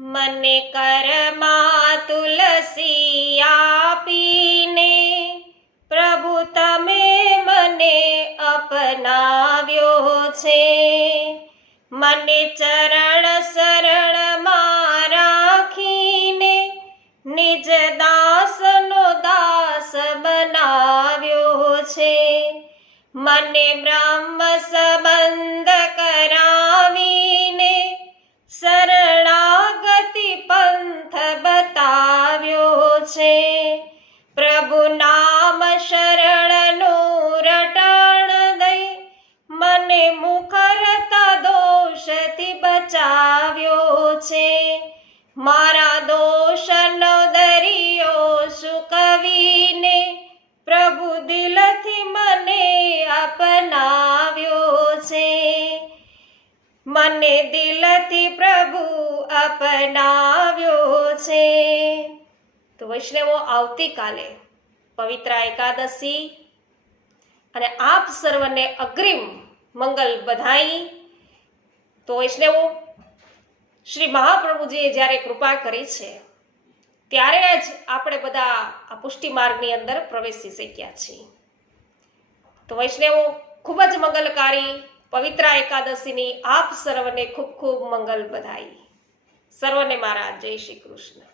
મને કરમાં તુલસી આપીને પ્રભુ તમે મને અપનાવ્યો છે. મને ચરણ શરણમાં રાખીને નિજ દાસનો દાસ બનાવ્યો છે. મને બ્રહ્મ સંબંધ કરાવીને શરણાગતિ પંથ બતાવ્યો છે. પ્રભુ નામ શરણનું રટણ દઈ મને મુખરતા દોષથી બચાવ્યો છે. મારા દોષનો દરિયો સૂકવીને પ્રભુ દિલથી મને અપનાવ્યો છે. મને દિલથી પ્રભુ અપનાવ્યો છે. તો વૈષ્ણવો, આવતીકાલે પવિત્ર એકાદશી અને આપ સર્વને અગ્રિમ મંગલ બધાઈ. તો વૈષ્ણવો, શ્રી મહાપ્રભુજીએ જ્યારે કૃપા કરી છે ત્યારે જ આપણે બધા આ પુષ્ટિ માર્ગની અંદર પ્રવેશી શક્યા છીએ. તો વૈષ્ણવો, ખૂબ જ મંગલકારી પવિત્ર એકાદશીની આપ સર્વને ખૂબ ખૂબ મંગલ બધાઈ. સર્વને મારા જય શ્રી કૃષ્ણ.